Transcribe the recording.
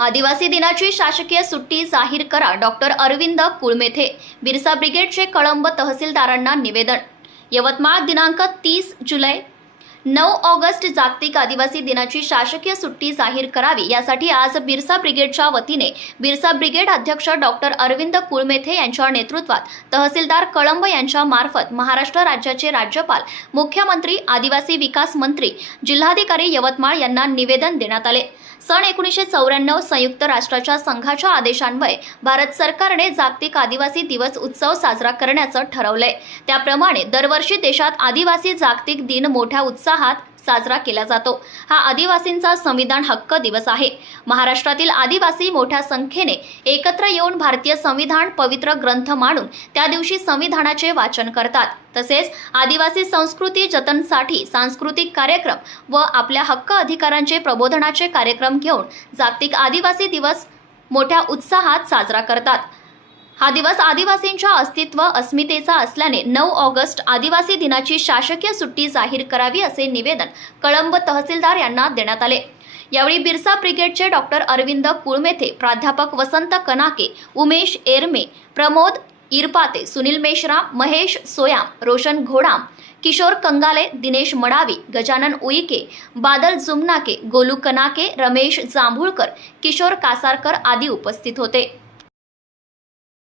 आदिवासी दिनाची शासकीय सुट्टी जाहीर करा डॉक्टर अरविंद कुळमेथे. बिरसा ब्रिगेडचे कळंब तहसीलदारांना निवेदन. यवतमाळ दिनांक तीस जुलै नऊ ऑगस्ट जागतिक आदिवासी दिनाची शासकीय सुट्टी जाहीर करावी. यासाठी आज बिरसा ब्रिगेडच्या वतीने बिरसा ब्रिगेड अध्यक्ष डॉक्टर अरविंद कुळमेथे यांच्या नेतृत्वात तहसीलदार कळंब यांच्या मार्फत महाराष्ट्र राज्याचे राज्यपाल मुख्यमंत्री आदिवासी विकास मंत्री जिल्हाधिकारी यवतमाळ यांना निवेदन देण्यात आले. सन एकोणीसशे चौऱ्याण्णव संयुक्त राष्ट्राच्या संघाच्या आदेशान्वये भारत सरकारने जागतिक आदिवासी दिवस उत्सव साजरा करण्याचं ठरवलंय. त्याप्रमाणे दरवर्षी देशात आदिवासी जागतिक दिन मोठ्या उत्साह उत्साहात साजरा केला जातो. हा आदिवासींचा संविधान हक्क दिवस आहे. महाराष्ट्रातील आदिवासी मोठ्या संख्येने एकत्र येऊन भारतीय संविधान पवित्र ग्रंथ मानून त्या दिवशी संविधानाचे वाचन करतात. तसेच आदिवासी संस्कृती जतनसाठी सांस्कृतिक कार्यक्रम व आपल्या हक्क अधिकारांचे प्रबोधनाचे कार्यक्रम घेऊन जागतिक आदिवासी दिवस मोठ्या उत्साहात साजरा करतात. हा दिवस आदिवासींच्या अस्तित्व अस्मितेचा असल्याने नऊ ऑगस्ट आदिवासी दिनाची शासकीय सुट्टी जाहीर करावी असे निवेदन कळंब तहसीलदार यांना देण्यात आले. यावेळी बिरसा ब्रिगेडचे डॉक्टर अरविंद कुळमेथे प्राध्यापक वसंत कनाके उमेश एरमे प्रमोद इरपाते सुनील मेश्राम महेश सोयाम रोशन घोडाम किशोर कंगाले दिनेश मडावी गजानन उईके बादल जुमनाके गोलू कनाके रमेश जांभुळकर किशोर कासारकर आदी उपस्थित होते.